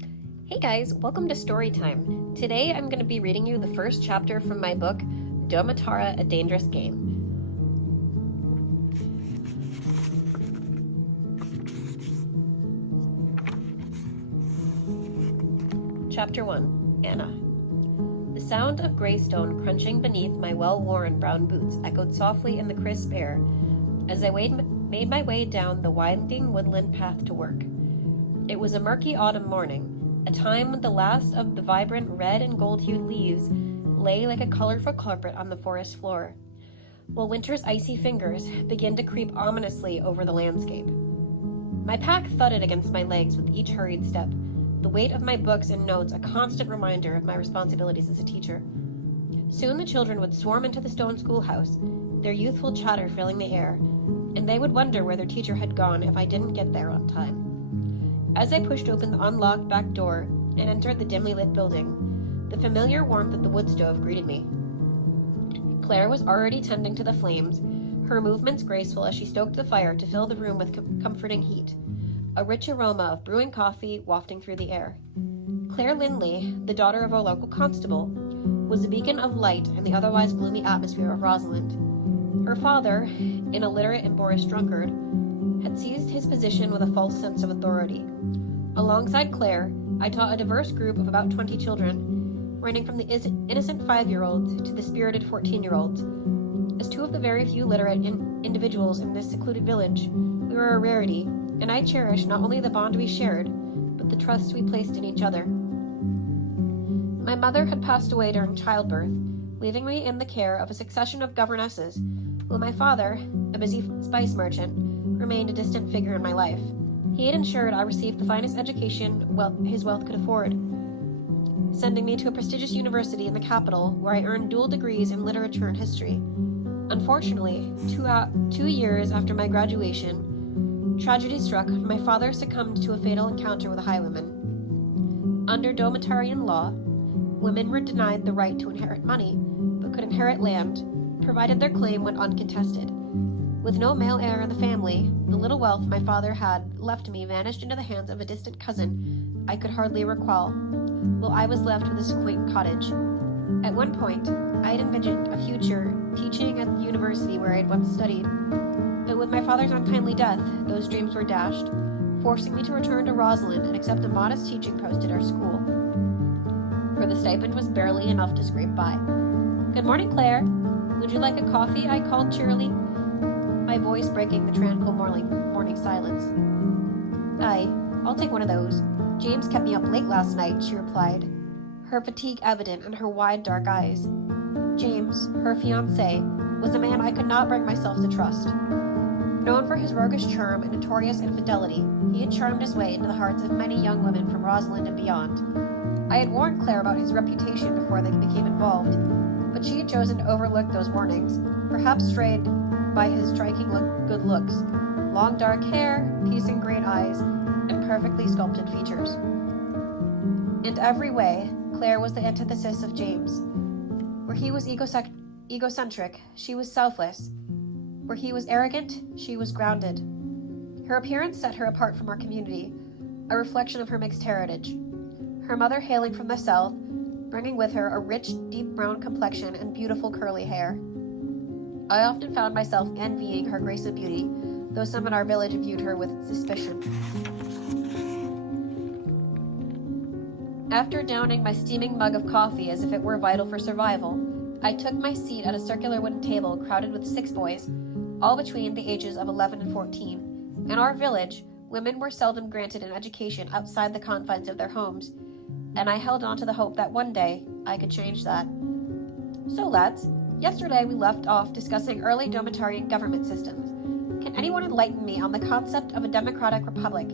Hey guys, welcome to Storytime. Today I'm going to be reading you the first chapter from my book, Domatara, A Dangerous Game. Chapter 1, Anna. The sound of gray stone crunching beneath my well-worn brown boots echoed softly in the crisp air as I made my way down the winding woodland path to work. It was a murky autumn morning, a time when the last of the vibrant red and gold-hued leaves lay like a colorful carpet on the forest floor, while winter's icy fingers began to creep ominously over the landscape. My pack thudded against my legs with each hurried step, the weight of my books and notes a constant reminder of my responsibilities as a teacher. Soon the children would swarm into the stone schoolhouse, their youthful chatter filling the air, and they would wonder where their teacher had gone if I didn't get there on time. As I pushed open the unlocked back door and entered the dimly lit building, the familiar warmth of the wood stove greeted me. Claire was already tending to the flames, her movements graceful as she stoked the fire to fill the room with comforting heat, a rich aroma of brewing coffee wafting through the air. Claire Lindley, the daughter of a local constable, was a beacon of light in the otherwise gloomy atmosphere of Rosalind. Her father, an illiterate and boorish drunkard, had seized his position with a false sense of authority. Alongside Claire, I taught a diverse group of about 20 children, ranging from the innocent 5-year-olds to the spirited 14-year-olds. As two of the very few literate individuals in this secluded village, we were a rarity, and I cherished not only the bond we shared, but the trust we placed in each other. My mother had passed away during childbirth, leaving me in the care of a succession of governesses, while my father, a busy spice merchant, remained a distant figure in my life. He had ensured I received the finest education his wealth could afford, sending me to a prestigious university in the capital where I earned dual degrees in literature and history. Unfortunately, 2 years after my graduation, tragedy struck when my father succumbed to a fatal encounter with a highwayman. Under Domatarian law, women were denied the right to inherit money, but could inherit land, provided their claim went uncontested. With no male heir in the family, the little wealth my father had left me vanished into the hands of a distant cousin I could hardly recall, while I was left with this quaint cottage. At one point, I had envisioned a future teaching at the university where I had once studied, but with my father's untimely death, those dreams were dashed, forcing me to return to Rosalind and accept a modest teaching post at our school, where the stipend was barely enough to scrape by. "Good morning, Claire. Would you like a coffee?" I called cheerily, my voice breaking the tranquil morning silence. "Aye, I'll take one of those. James kept me up late last night," she replied, her fatigue evident in her wide dark eyes. James, her fiancé, was a man I could not bring myself to trust. Known for his roguish charm and notorious infidelity, he had charmed his way into the hearts of many young women from Rosalind and beyond. I had warned Claire about his reputation before they became involved, but she had chosen to overlook those warnings, perhaps strayed by his striking good looks, long dark hair, piercing green eyes, and perfectly sculpted features. In every way, Claire was the antithesis of James. Where he was egocentric, she was selfless. Where he was arrogant, she was grounded. Her appearance set her apart from our community, a reflection of her mixed heritage. Her mother hailing from the south, bringing with her a rich, deep brown complexion and beautiful curly hair. I often found myself envying her grace and beauty, though some in our village viewed her with suspicion. After downing my steaming mug of coffee as if it were vital for survival, I took my seat at a circular wooden table crowded with 6 boys, all between the ages of 11 and 14. In our village, women were seldom granted an education outside the confines of their homes, and I held on to the hope that one day I could change that. So lads, yesterday we left off discussing early Domatarian government systems. Can anyone enlighten me on the concept of a democratic republic?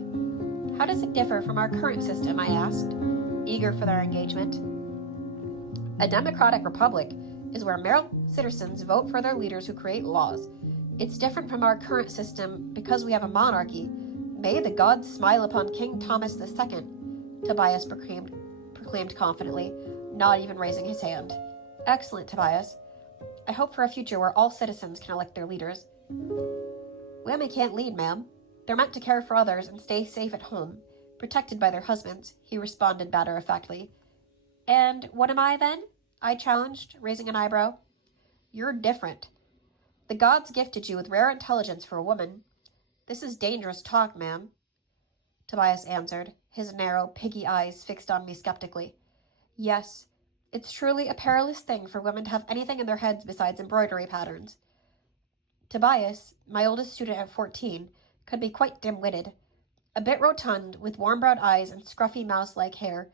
How does it differ from our current system? I asked, eager for their engagement. A democratic republic is where mere citizens vote for their leaders who create laws. It's different from our current system because we have a monarchy. May the gods smile upon King Thomas II, Tobias proclaimed confidently, not even raising his hand. Excellent, Tobias. I hope for a future where all citizens can elect their leaders. Women can't lead, ma'am. They're meant to care for others and stay safe at home. Protected by their husbands, he responded matter-of-factly. And what am I, then? I challenged, raising an eyebrow. You're different. The gods gifted you with rare intelligence for a woman. This is dangerous talk, ma'am, Tobias answered, his narrow, piggy eyes fixed on me skeptically. Yes, it's truly a perilous thing for women to have anything in their heads besides embroidery patterns. Tobias, my oldest student at 14, could be quite dim-witted. A bit rotund, with warm-browed eyes and scruffy mouse-like hair,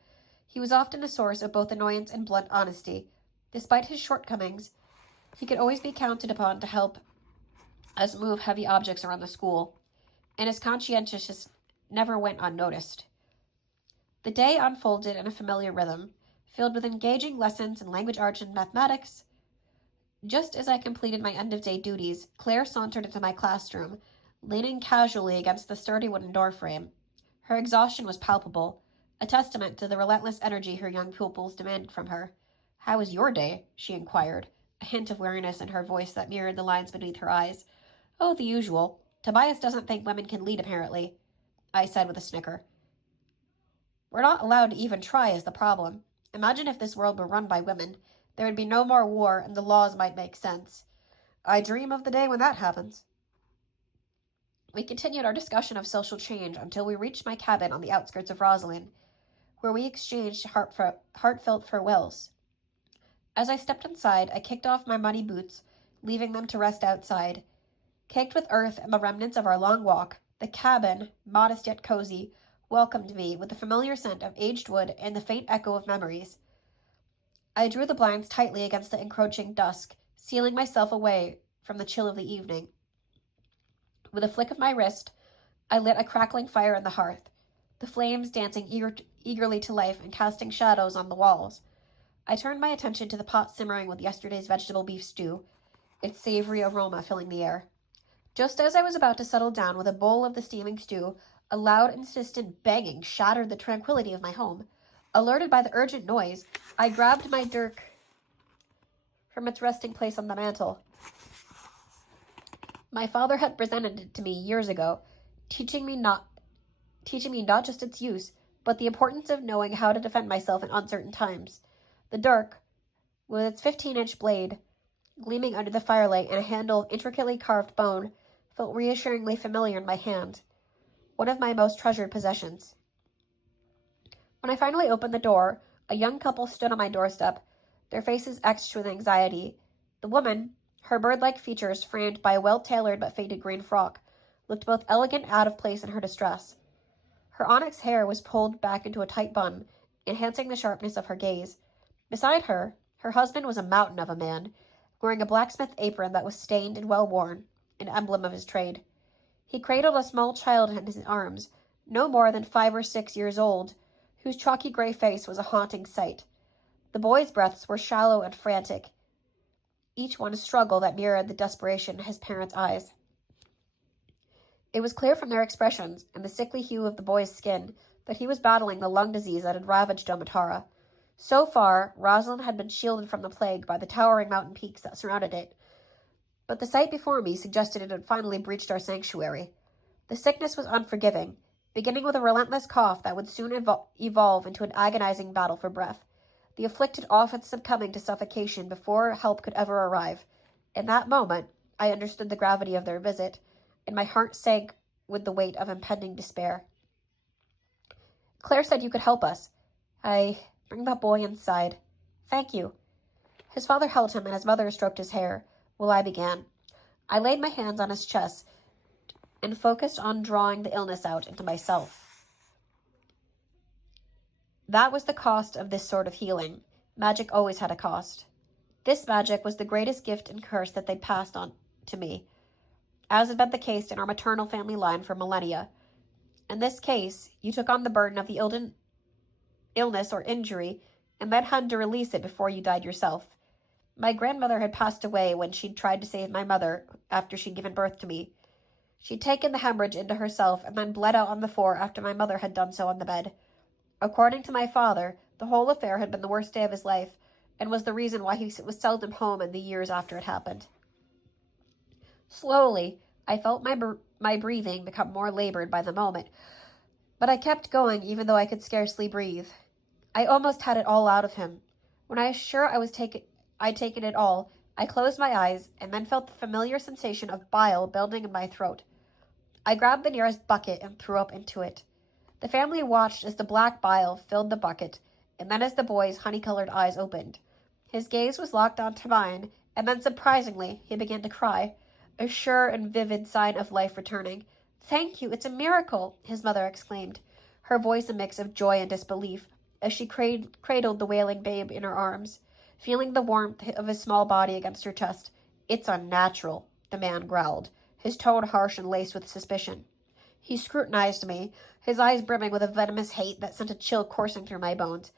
he was often a source of both annoyance and blunt honesty. Despite his shortcomings, he could always be counted upon to help us move heavy objects around the school, and his conscientiousness never went unnoticed. The day unfolded in a familiar rhythm, filled with engaging lessons in language arts and mathematics. Just as I completed my end-of-day duties, Claire sauntered into my classroom, leaning casually against the sturdy wooden door frame. Her exhaustion was palpable, a testament to the relentless energy her young pupils demanded from her. "How was your day?" she inquired, a hint of weariness in her voice that mirrored the lines beneath her eyes. "Oh, the usual. Tobias doesn't think women can lead, apparently," I said with a snicker. "We're not allowed to even try is the problem. Imagine if this world were run by women. There would be no more war, and the laws might make sense. I dream of the day when that happens." We continued our discussion of social change until we reached my cabin on the outskirts of Roslyn, where we exchanged heartfelt farewells. As I stepped inside, I kicked off my muddy boots, leaving them to rest outside. Caked with earth and the remnants of our long walk, the cabin, modest yet cozy, welcomed me with the familiar scent of aged wood and the faint echo of memories. I drew the blinds tightly against the encroaching dusk, sealing myself away from the chill of the evening. With a flick of my wrist, I lit a crackling fire in the hearth, the flames dancing eagerly to life and casting shadows on the walls. I turned my attention to the pot simmering with yesterday's vegetable beef stew, its savory aroma filling the air. Just as I was about to settle down with a bowl of the steaming stew, a loud, insistent banging shattered the tranquility of my home. Alerted by the urgent noise, I grabbed my dirk from its resting place on the mantel. My father had presented it to me years ago, teaching me not just its use, but the importance of knowing how to defend myself in uncertain times. The dirk, with its 15-inch blade, gleaming under the firelight and a handle of intricately carved bone, felt reassuringly familiar in my hand, one of my most treasured possessions. When I finally opened the door, a young couple stood on my doorstep, their faces etched with anxiety. The woman, her bird-like features framed by a well-tailored but faded green frock, looked both elegant and out of place in her distress. Her onyx hair was pulled back into a tight bun, enhancing the sharpness of her gaze. Beside her, her husband was a mountain of a man, wearing a blacksmith apron that was stained and well-worn, an emblem of his trade. He cradled a small child in his arms, no more than 5 or 6 years old, whose chalky gray face was a haunting sight. The boy's breaths were shallow and frantic, each one a struggle that mirrored the desperation in his parents' eyes. It was clear from their expressions and the sickly hue of the boy's skin that he was battling the lung disease that had ravaged Domatara. So far, Roslyn had been shielded from the plague by the towering mountain peaks that surrounded it, but the sight before me suggested it had finally breached our sanctuary. The sickness was unforgiving, beginning with a relentless cough that would soon evolve into an agonizing battle for breath, the afflicted often succumbing to suffocation before help could ever arrive. In that moment, I understood the gravity of their visit, and my heart sank with the weight of impending despair. "Claire said you could help us. Bring that boy inside." "Thank you." His father held him, and his mother stroked his hair, while I began. I laid my hands on his chest and focused on drawing the illness out into myself. That was the cost of this sort of healing. Magic always had a cost. This magic was the greatest gift and curse that they'd passed on to me, as had been the case in our maternal family line for millennia. In this case, you took on the burden of the illness or injury and then had to release it before you died yourself. My grandmother had passed away when she'd tried to save my mother after she'd given birth to me. She'd taken the hemorrhage into herself and then bled out on the floor after my mother had done so on the bed. According to my father, the whole affair had been the worst day of his life and was the reason why he was seldom home in the years after it happened. Slowly, I felt my breathing become more labored by the moment. But I kept going even though I could scarcely breathe. I almost had it all out of him. When I was sure I'd taken it all, I closed my eyes and then felt the familiar sensation of bile building in my throat. I grabbed the nearest bucket and threw up into it. The family watched as the black bile filled the bucket, and then as the boy's honey-colored eyes opened. His gaze was locked onto mine, and then surprisingly, he began to cry, a sure and vivid sign of life returning. "Thank you, it's a miracle," his mother exclaimed, her voice a mix of joy and disbelief, as she cradled the wailing babe in her arms, feeling the warmth of his small body against her chest. "It's unnatural," the man growled, his tone harsh and laced with suspicion. He scrutinized me, his eyes brimming with a venomous hate that sent a chill coursing through my bones.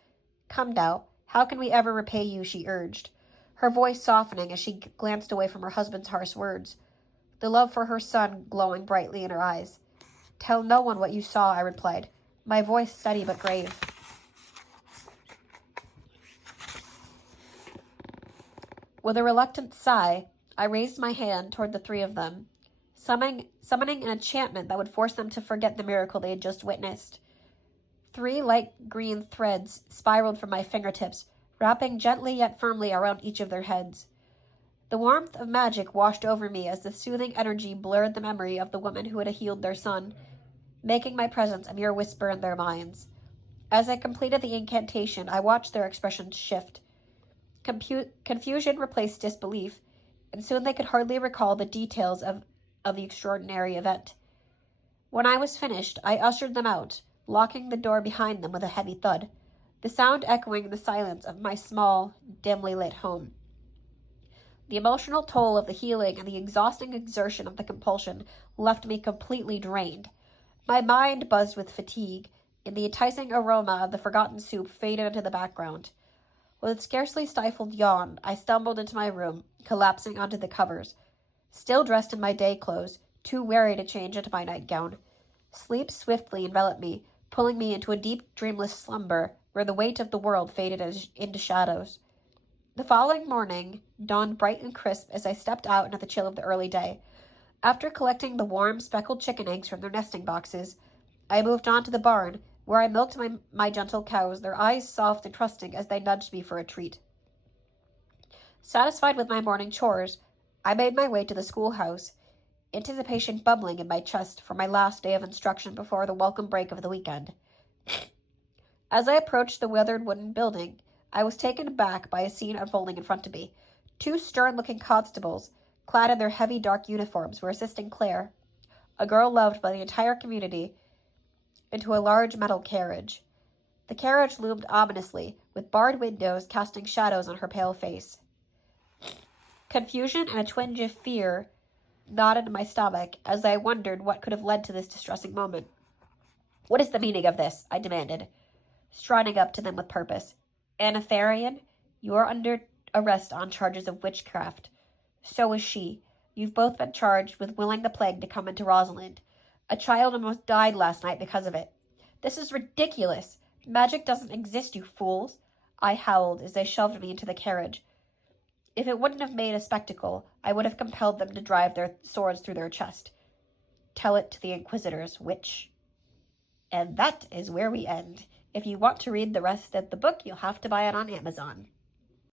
"Come, Dow, how can we ever repay you?" she urged, her voice softening as she glanced away from her husband's harsh words, the love for her son glowing brightly in her eyes. "Tell no one what you saw," I replied, my voice steady but grave. With a reluctant sigh, I raised my hand toward the three of them, summoning an enchantment that would force them to forget the miracle they had just witnessed. 3 light green threads spiraled from my fingertips, wrapping gently yet firmly around each of their heads. The warmth of magic washed over me as the soothing energy blurred the memory of the woman who had healed their son, making my presence a mere whisper in their minds. As I completed the incantation, I watched their expressions shift. Confusion replaced disbelief, and soon they could hardly recall the details of the extraordinary event. When I was finished, I ushered them out, locking the door behind them with a heavy thud, the sound echoing in the silence of my small, dimly lit home. The emotional toll of the healing and the exhausting exertion of the compulsion left me completely drained. My mind buzzed with fatigue, and the enticing aroma of the forgotten soup faded into the background. With a scarcely stifled yawn, I stumbled into my room, collapsing onto the covers. Still dressed in my day clothes, too weary to change into my nightgown. Sleep swiftly enveloped me, pulling me into a deep, dreamless slumber where the weight of the world faded into shadows. The following morning dawned bright and crisp as I stepped out into the chill of the early day. After collecting the warm, speckled chicken eggs from their nesting boxes, I moved on to the barn, where I milked my gentle cows, their eyes soft and trusting as they nudged me for a treat. Satisfied with my morning chores, I made my way to the schoolhouse, anticipation bubbling in my chest for my last day of instruction before the welcome break of the weekend. As I approached the weathered wooden building, I was taken aback by a scene unfolding in front of me. 2 stern-looking constables, clad in their heavy dark uniforms, were assisting Claire, a girl loved by the entire community, into a large metal carriage. The carriage loomed ominously, with barred windows casting shadows on her pale face. Confusion and a twinge of fear gnawed in my stomach as I wondered what could have led to this distressing moment. "What is the meaning of this?" I demanded, striding up to them with purpose. "Anatharian, you are under arrest on charges of witchcraft. So is she. You've both been charged with willing the plague to come into Rosalind. A child almost died last night because of it. This is ridiculous. Magic doesn't exist, you fools," I howled as they shoved me into the carriage. If it wouldn't have made a spectacle, I would have compelled them to drive their swords through their chest. Tell it to the Inquisitors, witch. And that is where we end. If you want to read the rest of the book, you'll have to buy it on Amazon.